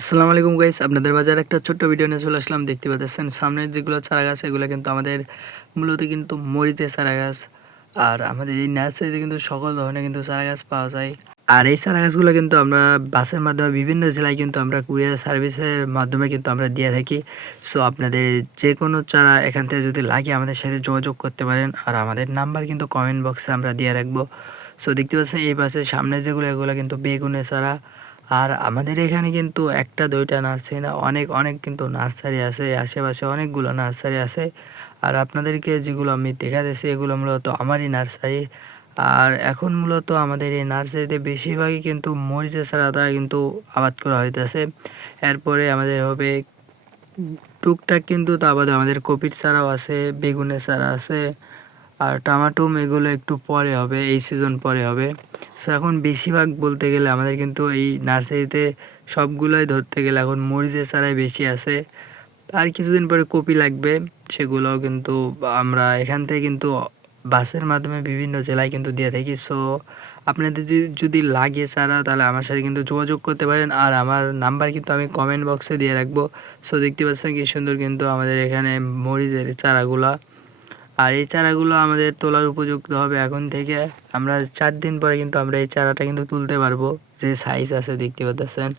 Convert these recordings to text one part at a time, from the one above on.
আসসালামু আলাইকুম গাইস, আপনাদের বাজারে একটা ছোট্ট ভিডিও নিয়ে চলে আসলাম। দেখতে পাচ্ছেন সামনের যেগুলো চারা গাছ এগুলো কিন্তু আমাদের মূলত কিন্তু মরিচের চারা গাছ। আর আমাদের এই নার্সারিতে কিন্তু সকল ধরনের কিন্তু চারা গাছ পাওয়া যায়। আর এই চারা গাছগুলো কিন্তু আমরা বাসের মাধ্যমে বিভিন্ন জেলায় কিন্তু আমরা কুরিয়ার সার্ভিসের মাধ্যমে কিন্তু আমরা দিয়ে থাকি। সো আপনাদের যে কোনো চারা এখান থেকে যদি লাগে আমাদের সাথে যোগাযোগ করতে পারেন। আর আমাদের নাম্বার কিন্তু কমেন্ট বক্সে আমরা দিয়ে রাখবো। সো দেখতে পাচ্ছেন এই পাশে সামনে যেগুলো এগুলো কিন্তু বেগুনের চারা। আর আমাদের এখানে কিন্তু একটা দুইটা নার্সারি না, অনেক অনেক কিন্তু নার্সারি আছে, আশেপাশে অনেকগুলো নার্সারি আছে। আর আপনাদেরকে যেগুলো আমি দেখাতেছি এগুলো মূলত আমারই নার্সারি। আর এখন মূলত আমাদের এই নার্সারিতে বেশিরভাগই কিন্তু মরিচের চারা তারা কিন্তু আবাদ করা হইতেছে। এরপরে আমাদের হবে টুকটাক কিন্তু তা বাদে আমাদের কপির চারাও আছে, বেগুনের চারা আছে। আর টমাটোম এগুলো একটু পরে হবে, এই সিজন পরে হবে। সো এখন বেশিরভাগ বলতে গেলে আমাদের কিন্তু এই নার্সারিতে সবগুলোই ধরতে গেলে এখন মরিচের চারাই বেশি আছে। আর কিছুদিন পরে কপি লাগবে, সেগুলোও কিন্তু আমরা এখান থেকে কিন্তু বাসের মাধ্যমে বিভিন্ন জেলায় কিন্তু দিয়ে থাকি। সো আপনাদের যদি লাগে চারা তাহলে আমার সাথে কিন্তু যোগাযোগ করতে পারেন। আর আমার নাম্বার কিন্তু আমি কমেন্ট বক্সে দিয়ে রাখবো। সো দেখতে পাচ্ছেন কি সুন্দর কিন্তু আমাদের এখানে মরিচের চারাগুলা। আর এই চারাগুলো আমাদের তোলার উপযুক্ত হবে এখন থেকে। আমরা 4 দিন পরে কিন্তু আমরা এই চারাটা কিন্তু তুলতে পারবো, যে সাইজ আছে দেখতে পাচ্ছেন।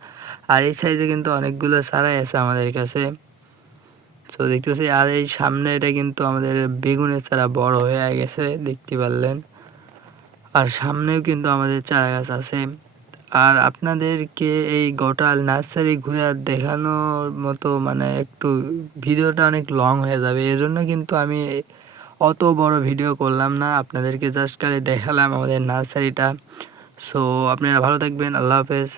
আর এই সাইজে কিন্তু অনেকগুলো চারাই আছে আমাদের কাছে। সো দেখতে পাচ্ছি আর এই সামনে এটা কিন্তু আমাদের বেগুনের চারা বড় হয়ে গেছে দেখতে পারলেন। আর সামনেও কিন্তু আমাদের চারা গাছ আছে। আর আপনাদেরকে এই গোটা নার্সারি ঘুরে দেখানোর মতো মানে একটু ভিডিওটা অনেক লং হয়ে যাবে, এজন্য কিন্তু আমি অত বড় ভিডিও করলাম না, আপনাদেরকে জাস্ট খালি দেখালাম আমাদের নার্সারিটা। সো আপনারা ভালো থাকবেন, আল্লাহ হাফেজ।